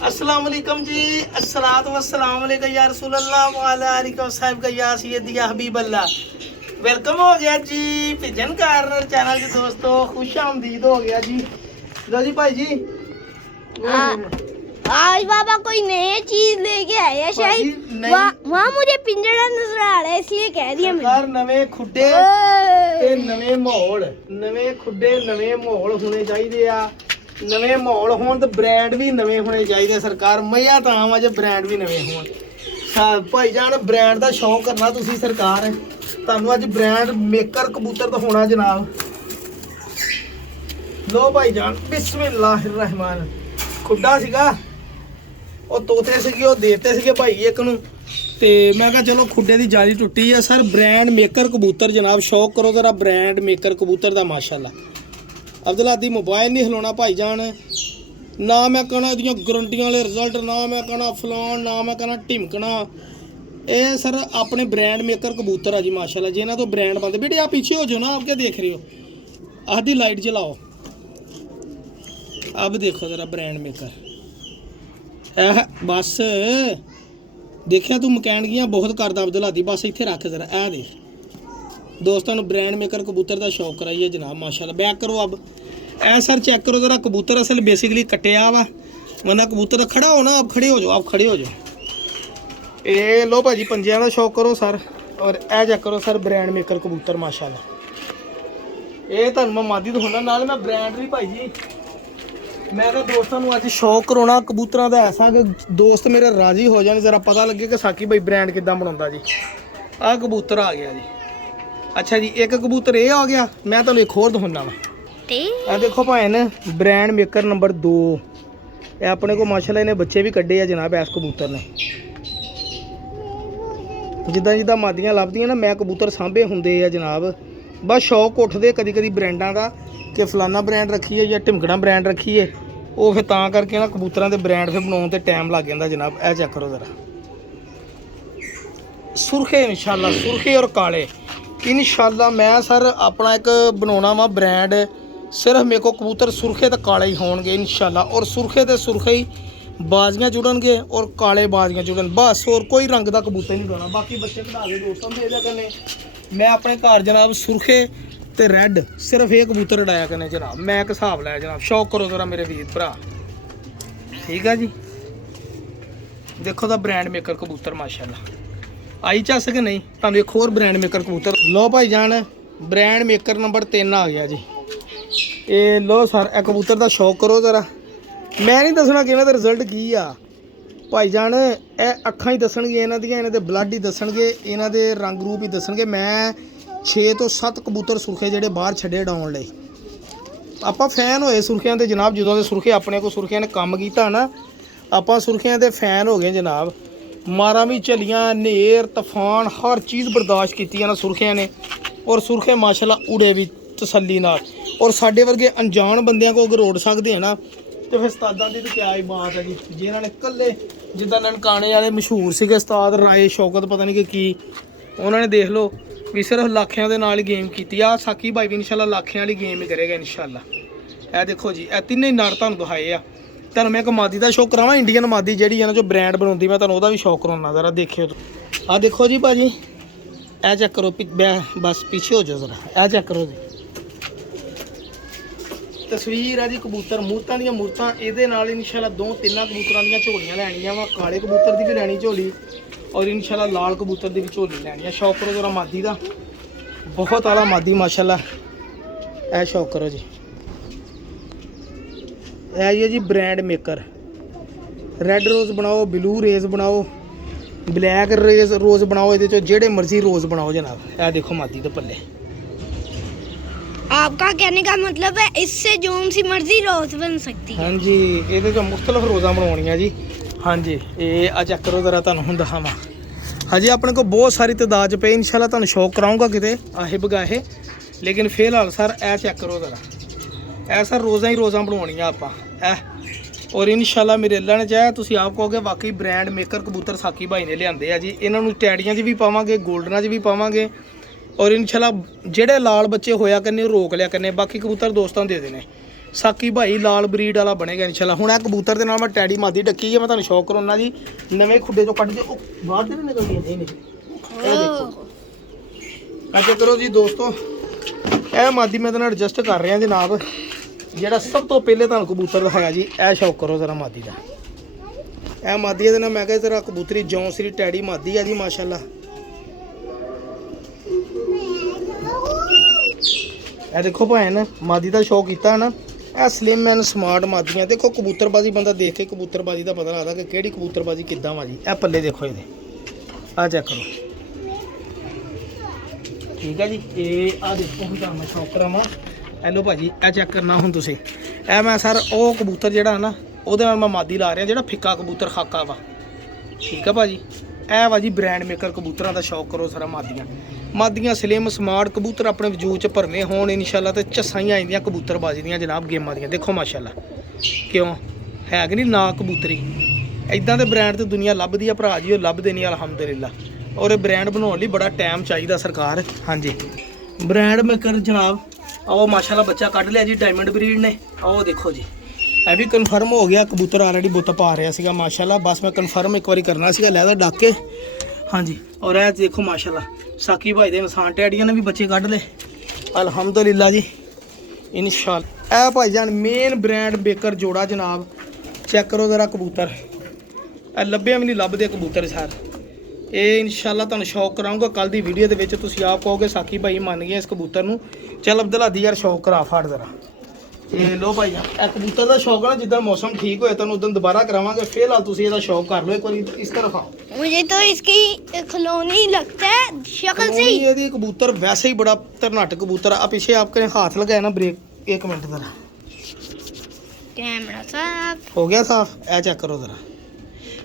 अस्सलाम वालेकुम जी, अस्सलातु वस्सलाम अलैका या रसूल अल्लाह व अला आलिका व साहिब का या सय्यदी या हबीब अल्लाह। वेलकम हो गया जी पिजन कार्नर चैनल के दोस्तों, खुश आमदीद हो गया जी। लो जी भाई जी, आज बाबा कोई नई चीज लेके आए हैं शायद। वहाँ मुझे पिंजरा नजर आ रहा है इसलिए कह दिया मैंने। नवे खुड्डे ते नवे माहौल, नवे खुड्डे नवे माहौल होने चाहिए आ। नवे माहौल होण ते ब्रांड भी नवे होने चाहिए। सरकार मजा तां वा जे ब्रांड भी नवे होण। भाईजान ब्रांड का शौक करना तुसी, सरकार तुहानू अज ब्रांड मेकर कबूतर तो होना जनाब। लो भाईजान बिस्मिल्लाहिर्रहमान। खुड्डा सीगा ਉਹ ਤੋਤੇ ਸੀਗੇ, ਉਹ ਦੇਤੇ ਸੀਗੇ ਭਾਈ ਇੱਕ ਨੂੰ, ਤੇ ਮੈਂ ਕਿਹਾ ਚਲੋ ਖੁੱਡੇ ਦੀ ਜਾਲੀ ਟੁੱਟੀ ਆ ਸਰ। ਬ੍ਰਾਂਡ ਮੇਕਰ ਕਬੂਤਰ ਜਨਾਬ, ਸ਼ੌਕ ਕਰੋ ਜ਼ਰਾ ਬ੍ਰਾਂਡ ਮੇਕਰ ਕਬੂਤਰ ਦਾ ਮਾਸ਼ਾਅੱਲਾ। ਅਬਦੁੱਲਾ ਦੀ ਮੋਬਾਈਲ ਨਹੀਂ ਹਿਲਾਉਣਾ ਭਾਈਜਾਨ, ਨਾ ਮੈਂ ਕਹਣਾ ਇਹਦੀਆਂ ਗਰੰਟੀਆਂ ਵਾਲੇ ਰਿਜ਼ਲਟ, ਨਾ ਮੈਂ ਕਹਣਾ ਫਲਾਣ, ਨਾ ਮੈਂ ਕਹਣਾ ਢਿਮਕਣਾ। ਇਹ ਸਰ ਆਪਣੇ ਬ੍ਰਾਂਡ ਮੇਕਰ ਕਬੂਤਰ ਆ ਜੀ ਮਾਸ਼ਾਅੱਲਾ, ਜਿਨ੍ਹਾਂ ਤੋਂ ਬ੍ਰਾਂਡ ਬਣਦੇ। ਬੇਟੇ आप पीछे हो जाओ ना, आप क्या देख रहे हो? आधी लाइट जलाओ। अब देखो ज़रा ब्रांड मेकर बस देखिया तू मकैनगियां बहुत करदा अब्दुल्ला दी, बस इत्थे रख जरा। ए देख दोस्तों ने ब्रांड मेकर कबूतर का शौक कराइए जनाब माशाल्लाह। बैक करो अब ए सर, चेक करो ज़रा कबूतर असल बेसिकली कटिया वा, वरना कबूतर खड़ा हो ना। आप खड़े हो जाओ, आप खड़े हो जाओ। ए लो भाजी पंजियां का शौक करो सर, और ए चेक करो सर ब्रांड मेकर कबूतर माशाल्लाह। ये तुहानू मैं मादी तो होना नाल मैं ब्रांड भी भाई जी। मैं तो दोस्तों अज शौक कराना कबूतर का ऐसा कि दोस्त मेरे राजी हो जाए, जरा पता लगे कि साकी भाई ब्रांड किदा बनाता जी। आ कबूतर आ गया जी। अच्छा जी, एक कबूतर ये आ गया, मैं तुहानू एक होर दिखाना वा। देखो भैन ब्रांड मेकर नंबर 2, ये अपने को माशाल्लाह इन्हें बच्चे भी कड्ढे आ जनाब इस कबूतर ने। जिदा जिदा मादियां लभदियां ना, मैं कबूतर सांभे हुंदे आ जनाब। बस शौक उठदे कदी कदी ब्रांडा का कि फलाना ब्रांड रखीए या ढिमकना ब्रांड रखीए, वो फिर तां करके ना कबूतरां दे ब्रांड फिर बनाउण ते टाइम लग जांदा जनाब। ए चेक करो ज़रा सुरखे, इंशाल्लाह सुरखे और काले इंशाल्लाह। मैं सर अपना एक बनाउणा वा ब्रांड, सिर्फ मेरे को कबूतर सुरखे ते काले ही होणगे इंशाल्लाह। और सुरखे ते सुरखे ही बाजियां जुड़नगे और काले बाजियां जुड़न, बस और कोई रंग का कबूतर नहीं बनाना। बाकी बच्चे कढ़ा के दोस्तों दे दिया करने। मैं अपने घर जनाब सुरखे ते रैड सिर्फ एक कबूतर उड़ाया करने जनाब। मैं एक हिसाब लाया जनाब, शौक करो जरा मेरे वीर भरा, ठीक है जी। देखो दा ब्रांड मेकर कबूतर माशाल्लाह। आई चस के नहीं, तुहानू एक होर ब्रांड मेकर कबूतर। लो भाई जान ब्रांड मेकर नंबर 3 आ गया जी। ये लो सर ए कबूतर का शौक करो जरा। मैं नहीं दसना कि इन्हां दा रिजल्ट की आ भाई जान, ए अखां ही दसणगे इन्हां दियां, इन्हां दे ब्लड ही दसणगे, इन्हां दे रंग रूप ही दसणगे। मैं 6 ਤੋਂ 7 कबूतर सुरखे ਜਿਹੜੇ ਬਾਹਰ ਛੱਡੇ ਉਡਾਉਣ ਲਈ। ਆਪਾਂ ਫੈਨ ਹੋਏ ਸੁਰਖਿਆਂ ਦੇ ਜਨਾਬ, ਜਦੋਂ ਦੇ ਸੁਰਖੇ ਆਪਣੇ ਕੋ ਸੁਰਖਿਆਂ ਨੇ ਕੰਮ ਕੀਤਾ ਨਾ, ਆਪਾਂ ਸੁਰਖਿਆਂ ਦੇ ਫੈਨ ਹੋ ਗਏ ਜਨਾਬ। ਮਾਰਾਂ ਵੀ ਚੱਲੀਆਂ, ਨੇਰ ਤੂਫਾਨ ਹਰ ਚੀਜ਼ ਬਰਦਾਸ਼ਤ ਕੀਤੀ ਨਾ ਸੁਰਖਿਆਂ ਨੇ। ਔਰ ਸੁਰਖੇ ਮਾਸ਼ਾਅੱਲਾ ਉੜੇ ਵੀ ਤਸੱਲੀ ਨਾਲ। ਔਰ ਸਾਡੇ ਵਰਗੇ ਅਣਜਾਣ ਬੰਦਿਆਂ ਕੋ ਅਗਰ ਉੜ ਸਕਦੇ ਆ ਨਾ, ਤੇ ਫਿਰ ਉਸਤਾਦਾਂ ਦੀ ਤਾਂ ਕਿਆ ਹੀ ਬਾਤ ਹੈ ਜੀ। ਜਿਨ੍ਹਾਂ ਨੇ ਇਕੱਲੇ ਜਿੱਦਾਂ ਨਨਕਾਣੇ ਵਾਲੇ ਮਸ਼ਹੂਰ ਸੀਗੇ ਉਸਤਾਦ ਰਾਏ ਸ਼ੌਕਤ ਪਤਾ ਨਹੀਂ ਕਿ ਕੀ, ਉਹਨਾਂ ਨੇ ਦੇਖ ਲਓ ਵੀ ਸਿਰਫ ਲਾਖਿਆਂ ਦੇ ਨਾਲ ਹੀ ਗੇਮ ਕੀਤੀ ਆ। ਸਾਕੀ ਭਾਈ ਵੀ ਇਨਸ਼ਾਅੱਲਾ ਲਾਖਿਆਂ ਵਾਲੀ ਗੇਮ ਹੀ ਕਰੇਗਾ ਇਨਸ਼ਾਅੱਲਾ। ਇਹ ਦੇਖੋ ਜੀ ਇਹ ਤਿੰਨੇ ਨਰ ਤੁਹਾਨੂੰ ਦਿਖਾਏ ਆ। ਤੁਹਾਨੂੰ ਮੈਂ ਇੱਕ ਮਾਦੀ ਦਾ ਸ਼ੌਕ ਕਰਾਵਾਂ, ਇੰਡੀਅਨ ਮਾਦੀ ਜਿਹੜੀ ਇਹਨਾਂ 'ਚੋਂ ਬ੍ਰਾਂਡ ਬਣਾਉਂਦੀ, ਮੈਂ ਤੁਹਾਨੂੰ ਉਹਦਾ ਵੀ ਸ਼ੌਕ ਕਰਾਉਣਾ ਜ਼ਰਾ। ਦੇਖਿਓ ਆ ਦੇਖੋ ਜੀ ਭਾਜੀ, ਇਹ ਚੈੱਕ ਕਰੋ। ਬਸ ਪਿੱਛੇ ਹੋ ਜਾਓ ਜ਼ਰਾ, ਇਹ ਚੈੱਕ ਕਰੋ ਜੀ ਤਸਵੀਰ ਆ ਜੀ ਕਬੂਤਰ ਮੂਰਤਾਂ ਦੀਆਂ ਮੂਰਤਾਂ। ਇਹਦੇ ਨਾਲ ਇਨਸ਼ਾਅੱਲਾ 2-3 ਕਬੂਤਰਾਂ ਦੀਆਂ ਝੋਲੀਆਂ ਲੈਣੀਆਂ ਵਾ। ਕਾਲੇ ਕਬੂतर ਦੀ ਵੀ ਲੈਣੀ ਝੋਲੀ, और इंशाल्लाह लाल कबूतर की भी झोली लैनी है। शौक करो जरा मादी का, बहुत आला मादी माशाल्लाह। ए शौक करो जी, है जी ब्रांड मेकर। रैड रोज़ बनाओ, ब्लू रेज बनाओ, ब्लैक रोज़ बनाओ, ये जेड़े मर्जी रोज़ बनाओ जनाब। ए देखो मादी तो पल्ले। आपका कहने का मतलब है इससे जो सी मर्जी रोज़ बन सकती है? हाँ जी, ये मुख्तलिफ रोज़ा बनवानियाँ जी। हाँ जी, ये आ चेक करो जरा, तुहानू हुण दिखावां। हजे अपने को बहुत सारी तादाद पे इंशाल्लाह तुहानू शौक कराऊँगा किते आहे बगाहे, लेकिन फिलहाल सर ए चेक करो जरा। ए सर रोज़ा ही रोज़ा बनवानियाँ आपां ए। और इंशाल्लाह मेरे अल्लाह ने चाहे तुसीं आप कहोगे वाकई ब्रांड मेकर कबूतर साकी भाई ने लिआंदे आ जी। इन्हां नूं टैडियां 'च भी पावांगे, गोल्डनां 'च भी पावांगे। और इंशाल्लाह जेड़े लाल बच्चे होया करने रोक लिया करने, बाकी कबूतर दोस्तां दे देने। ਸਾਕੀ ਭਾਈ ਲਾਲ ਬਰੀਡ ਵਾਲਾ ਬਣੇਗਾ ਇਨਸ਼ਾਅੱਲਾ। ਹੁਣ ਇਹ ਕਬੂਤਰ ਦੇ ਨਾਲ ਮੈਂ ਟੈਡੀ ਮਾਦੀ ਡੱਕੀ ਹੈ, ਮੈਂ ਤੁਹਾਨੂੰ ਸ਼ੌਕ ਕਰਾਉਣਾ ਜੀ। ਨਵੇਂ ਖੁੱਡੇ ਤੋਂ ਕੱਢ ਕੇ ਉਹ ਬਾਹਰ ਦੇ ਨਿਕਲ ਗਈ ਨਹੀਂ ਇਹ ਦੇਖੋ ਅੱਜ ਕਰੋ ਜੀ ਦੋਸਤੋ। ਇਹ ਮਾਦੀ ਮੈਂ ਇਹਦੇ ਨਾਲ ਐਡਜਸਟ ਕਰ ਰਿਹਾ ਜਨਾਬ। ਜਿਹੜਾ ਸਭ ਤੋਂ ਪਹਿਲੇ ਤੁਹਾਨੂੰ ਕਬੂਤਰ ਦਿਖਾਇਆ ਜੀ, ਇਹ ਸ਼ੌਕ ਕਰੋ ਜ਼ਰਾ ਮਾਦੀ ਦਾ। ਇਹ ਮਾਦੀ ਇਹਦੇ ਨਾਲ ਮੈਂ ਕਿਹਾ ਤੇਰਾ ਕਬੂਤਰੀ ਜੌਂਸਰੀ ਟੈਡੀ ਮਾਦੀ ਆ ਜੀ ਮਾਸ਼ਾਅੱਲਾ। ਇਹ ਦੇਖੋ ਭੈਣ ਮਾਦੀ ਦਾ ਸ਼ੌਕ ਕੀਤਾ ਨਾ। ਇਹ ਸਲਿਮ ਐਂਡ ਸਮਾਰਟ ਮਾਦੀਆਂ। ਦੇਖੋ ਕਬੂਤਰਬਾਜ਼ੀ ਬੰਦਾ ਦੇਖ ਕੇ ਕਬੂਤਰਬਾਜ਼ੀ ਦਾ ਪਤਾ ਲੱਗਦਾ ਕਿ ਕਿਹੜੀ ਕਬੂਤਰਬਾਜ਼ੀ ਕਿੱਦਾਂ ਵਾ ਜੀ। ਇਹ ਪੱਲੇ ਦੇਖੋ ਇਹਦੇ, ਆ ਚੈੱਕ ਕਰੋ ਠੀਕ ਹੈ ਜੀ। ਇਹ ਆ ਦੇਖੋ ਹੁਣ ਤੁਹਾਨੂੰ ਮੈਂ ਸ਼ੌਕ ਕਰਾਵਾਂ। ਹੈਲੋ ਭਾਜੀ ਇਹ ਚੈੱਕ ਕਰਨਾ ਹੁਣ ਤੁਸੀਂ। ਇਹ ਮੈਂ ਸਰ ਉਹ ਕਬੂਤਰ ਜਿਹੜਾ ਨਾ ਉਹਦੇ ਨਾਲ ਮੈਂ ਮਾਦੀ ਲਾ ਰਿਹਾ, ਜਿਹੜਾ ਫਿੱਕਾ ਕਬੂਤਰ ਖਾਕਾ ਵਾ। ਠੀਕ ਆ ਭਾਜੀ। ਇਹ ਵਾ ਜੀ ਬ੍ਰਾਂਡ ਮੇਕਰ ਕਬੂਤਰਾਂ ਦਾ ਸ਼ੌਕ ਕਰੋ ਸਾਰਾ। ਮਾਦੀਆਂ ਸਲਿਮ ਸਮਾਰਟ ਕਬੂਤਰ ਆਪਣੇ ਵਜੂਦ 'ਚ ਭਰਨੇ ਹੋਣ ਇਨਸ਼ਾਅੱਲਾ ਤੇ ਝੱਸਾਂ ਹੀ ਆ ਜਾਂਦੀਆਂ ਕਬੂਤਰਬਾਜ਼ੀ ਦੀਆਂ ਜਨਾਬ, ਗੇਮਾਂ ਦੀਆਂ। ਦੇਖੋ ਮਾਸ਼ਾਅੱਲਾ ਕਿਉਂ ਹੈ ਕਿ ਨਹੀਂ ਨਾ ਕਬੂਤਰੀ। ਇਦਾਂ ਦੇ ਬ੍ਰਾਂਡ ਤੇ ਦੁਨੀਆ ਲੱਭਦੀ ਆ ਭਰਾ ਜੀ, ਉਹ ਲੱਭਦੇ ਨਹੀਂ ਅਲਹਮਦੁਲਿਲਾ। ਔਰ ਇਹ ਬ੍ਰਾਂਡ ਬਣਾਉਣ ਲਈ ਬੜਾ ਟਾਈਮ ਚਾਹੀਦਾ ਸਰਕਾਰ। ਹਾਂਜੀ ਬ੍ਰਾਂਡ ਮੇਕਰ ਜਨਾਬ। ਆਓ ਮਾਸ਼ਾਅੱਲਾ ਬੱਚਾ ਕੱਢ ਲਿਆ ਜੀ ਡਾਇਮੰਡ ਬਰੀਡ ਨੇ। ਆਓ ਦੇਖੋ ਜੀ ਇਹ ਵੀ ਕਨਫਰਮ ਹੋ ਗਿਆ। ਕਬੂਤਰ ਆਲਰੇਡੀ ਬੁੱਤ ਪਾ ਰਿਹਾ ਸੀਗਾ ਮਾਸ਼ਾਅੱਲਾ। ਬਸ ਮੈਂ ਕਨਫਰਮ ਇੱਕ ਵਾਰੀ ਕਰਨਾ ਸੀਗਾ ਲੈਦਾ ਡੱਕ ਕੇ। ਹਾਂਜੀ ਔਰ ਇਹ ਦੇਖੋ ਮਾਸ਼ਾਅੱਲਾ ਸਾਕੀ ਭਾਈ ਦੇ ਇਨਸਾਨ ਟੈਡੀਆਂ ਨੇ ਵੀ ਬੱਚੇ ਕੱਢ ਲਏ ਅਲਹਮਦੁਲਿਲਾ ਜੀ ਇਨਸ਼ਾਅੱਲਾ। ਇਹ ਭਾਈ ਜਾਨ ਮੇਨ ਬ੍ਰਾਂਡ ਬੇਕਰ ਜੋੜਾ ਜਨਾਬ। ਚੈੱਕ ਕਰੋ ਜ਼ਰਾ ਕਬੂਤਰ। ਇਹ ਲੱਭਿਆ ਵੀ ਨਹੀਂ ਲੱਭਦੇ ਕਬੂਤਰ ਸਰ। ਇਹ ਇਨਸ਼ਾਅੱਲਾ ਤੁਹਾਨੂੰ ਸ਼ੌਕ ਕਰਾਉਂਗਾ ਕੱਲ ਦੀ ਵੀਡੀਓ ਦੇ ਵਿੱਚ। ਤੁਸੀਂ ਆਪ ਕਹੋਗੇ ਸਾਕੀ ਭਾਈ ਮੰਨ ਗਏ ਇਸ ਕਬੂਤਰ ਨੂੰ। ਚੱਲ ਅਬਦੁੱਲਾ ਦੀ ਯਾਰ ਸ਼ੌਕ ਕਰਾ ਫੜ ਜ਼ਰਾ। ਇਹ ਲੋ ਭਾਈ ਇਹ ਕਬੂਤਰ ਦਾ ਸ਼ੌਕ ਨਾ ਜਿੱਦਾਂ ਮੌਸਮ ਠੀਕ ਹੋਏ ਤੁਹਾਨੂੰ ਉਦੋਂ ਦੁਬਾਰਾ ਕਰਾਵਾਂਗੇ। ਫਿਲਹਾਲ ਤੁਸੀਂ ਇਹਦਾ ਸ਼ੌਕ ਕਰ ਲਓ ਇੱਕ ਵਾਰੀ ਇਸ ਤਰ੍ਹਾਂ ਖਾਓ। मुझे तो इसकी खिलौनी लगता है शक्ल से ही। ये कबूतर वैसे ही बड़ा तरनाट कबूतर। आप पीछे आपके हाथ लगाए ना ब्रेक। एक मिनट जरा कैमरा साफ हो गया साफ। ए चेक करो जरा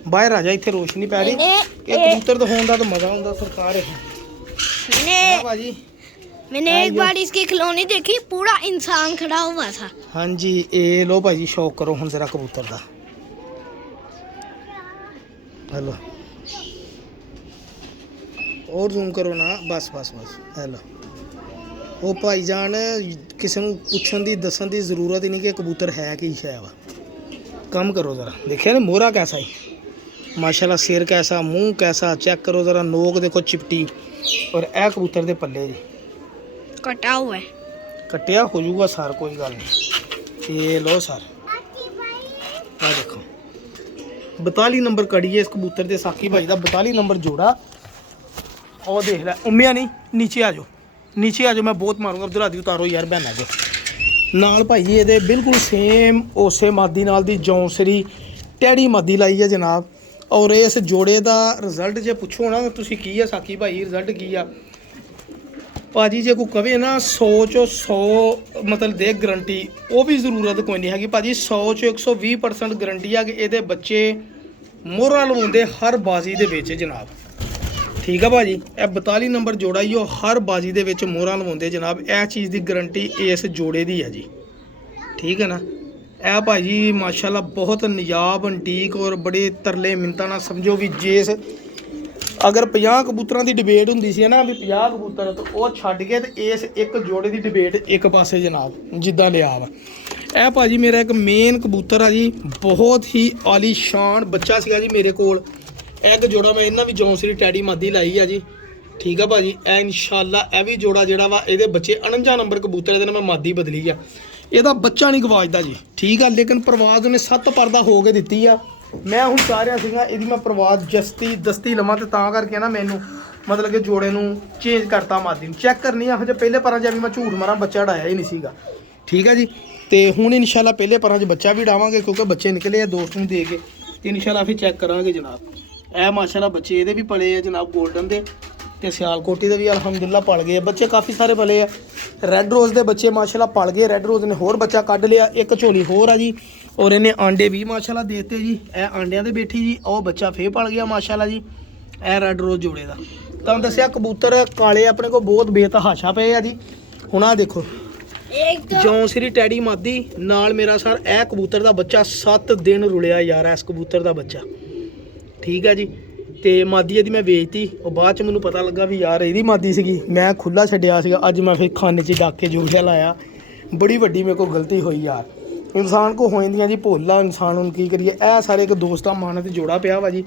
बाहर आ जा, इतने रोशनी पै रही। ये कबूतर तो होने का तो मजा होता सरकार है भाजी। मैंने एक बार इसकी खिलौनी देखी, पूरा इंसान खड़ा हुआ था। हाँ जी ये लो भाजी शौक करो हुन जरा कबूतर का। हेलो और जूम करो ना बस बस बस। हेलो वो भाई जान किसी को पुछण दी दसन दी जरूरत ही नहीं कि कबूतर है कि शै वा। कम करो ज़रा। देखिए ना मोहरा कैसा ही माशाल्लाह, सिर कैसा, मुंह कैसा। चेक करो ज़रा नोक देखो चिपटी। और ए कबूतर दे पल्ले जी कटा हुआ है। कटिया हो जाऊगा सर, कोई गल नहीं। ये लो सर आ देखो 42 नंबर कड़ी है इस कबूतर के साकी भाई का। 42 नंबर जोड़ा। और देख लै उम्मिया नहीं नीचे आ जाओ, नीचे आ जाओ। मैं बहुत मारूंगा अब्दुल्ला दी उतारो यार बहना जो नाल भाई जी। ये बिल्कुल सेम उसे मादी नाल दी जौंसरी टैडी मादी लाई है जनाब। और इस जोड़े का रिजल्ट जो पुछो ना तुसी की है साकी भाई रिजल्ट की आ भाजी, जे कोई कहे ना 100 चो 100 मतलब दे गारंटी, वो भी जरूरत कोई नहीं हैगी भाजी। 100 चो 120% गारंटी है कि ये बच्चे मोहरा लवाउंदे हर बाजी दे विच जनाब। ठीक है भाजी। यह 42 नंबर जोड़ा ही हर बाजी दे विच मोहरा लवाउंदे जनाब। यह चीज़ की गारंटी इस जोड़े की है जी। ठीक है ना। यह भाजी माशाल्लाह बहुत नियाब अंटीक और बड़े तरले मिन्नतां ना समझो भी जिस अगर 50 कबूतरों की डिबेट होंदी सी ना भी 50 कबूतर तो वो छड्ड के ते इस एक जोड़े की डिबेट एक पासे जनाब जिद्दां लिया वा। यह भाजी मेरा एक मेन कबूतर है जी, बहुत ही आलीशान बच्चा सीगा जी मेरे कोल। एक जोड़ा मैं इन्ना भी जौंसरी टैडी मादी लाई है जी। ठीक है भाजी। ए इंशाअल्लाह भी जोड़ा जोड़ा वा ये बच्चे 49 नंबर कबूतर ये मैं मादी बदली है। ਇਹਦਾ ਬੱਚਾ नहीं ਗਵਾਜਦਾ जी। ठीक है। लेकिन परवाज उन्हें 7 परदा हो के दी है। मैं हूँ चाह रहा सीगा ਇਹਦੀ मैं परवाज दस्ती लवां ते तां करके ना मैनू मतलब कि जोड़े नूं चेंज करता मादी नूं चेक करनी है। हजे पहले परां भी मैं झूठ मारा बच्चा डाया ही नहीं सीगा। ठीक है जी। तो हुण इंशाल्लाह पहले परां बच्चा भी डावांगे क्योंकि बच्चे निकले आ दोस्त नूं दे के ते इंशाल्लाह फिर चेक करांगे जनाब। ए माशाल्लाह बच्चे ये भी पले है जनाब गोल्डन दे ते सियालकोटी दे भी अल्हम्दुलिल्लाह पल गए बच्चे काफ़ी सारे पले है। रैड रोज़ के बच्चे माशाल्लाह पल गए। रैड रोज़ ने होर बच्चा कढ़ लिया, एक झोली होर आ जी। और इन्हें आंडे भी माशाल्लाह देते जी। ए आंडियां दे बैठी जी। और बच्चा फिर पल गया माशाल्लाह जी। ए रैड रोज़ जोड़े का तुहानूं दस्सिया कबूतर काले अपने को बहुत बेतहाशा पे है जी। हुण आ देखो जौंसरी टैडी मादी नाल मेरा सर ए कबूतर का बच्चा 7 दिन रुलिया यार इस कबूतर का बच्चा। ठीक है जी। तो मादी यदि मैं बेचती और बाद मैनू पता लगा भी यार यही मादी सी मैं खुला छड्डिया सीगा। अज मैं फिर खाने च डाके जोड़िया लाया। बड़ी वड्डी मेरे को गलती हुई यार। ਇਨਸਾਨ ਕੋ ਹੋ ਜਾਂਦੀਆਂ ਜੀ ਭੁੱਲਾ ਇਨਸਾਨ ਹੁਣ ਕੀ ਕਰੀਏ। ਇਹ ਸਾਰੇ ਇੱਕ ਦੋਸਤਾਂ ਮਾਨਤ ਜੋੜਾ ਪਿਆ ਵਾ ਜੀ,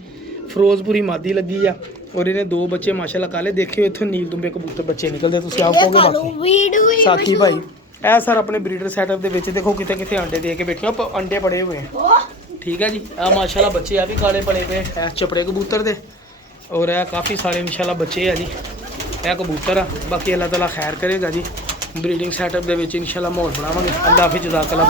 ਫਿਰੋਜ਼ਪੁਰੀ ਮਾਦੀ ਲੱਗੀ ਆ ਔਰ ਇਹਨੇ 2 ਬੱਚੇ ਮਾਸ਼ਾਅੱਲਾ ਕਾਲੇ। ਦੇਖਿਓ ਇੱਥੋਂ ਨੀਲ ਦੁੰਬੇ ਕਬੂਤਰ ਬੱਚੇ ਨਿਕਲਦੇ, ਤੁਸੀਂ ਆਪ ਕਹੋਗੇ ਬਾਕੀ ਸਾਕੀ ਭਾਈ। ਇਹ ਸਰ ਆਪਣੇ ਬਰੀਡਰ ਸੈਟਅਪ ਦੇ ਵਿੱਚ ਦੇਖੋ ਕਿਤੇ ਕਿਤੇ ਅੰਡੇ ਦੇ ਕੇ ਬੈਠੀਆਂ, ਅੰਡੇ ਪੜੇ ਹੋਏ ਆ, ਠੀਕ ਹੈ ਜੀ। ਆ ਮਾਸ਼ਾਅੱਲਾ ਬੱਚੇ ਆ ਵੀ ਕਾਲੇ ਪਲੇ ਪਏ, ਇਹ ਚਪੜੇ ਕਬੂਤਰ ਦੇ ਔਰ ਇਹ ਕਾਫੀ ਸਾਰੇ ਇਨਸ਼ਾਅੱਲਾ ਬੱਚੇ ਆ ਜੀ। ਇਹ ਕਬੂਤਰ ਆ, ਬਾਕੀ ਅੱਲਾਹ ਤਾਲਾ ਖੈਰ ਕਰੇਗਾ ਜੀ। ਬਰੀਡਿੰਗ ਸੈਟਅਪ ਦੇ ਵਿੱਚ ਇਨਸ਼ਾਅੱਲਾ ਮਾਹੌਲ ਬਣਾਵਾਂਗੇ। ਅੱਲਾਹ ਹਾਫਿਜ਼, ਜਜ਼ਾਕੱਲਾ।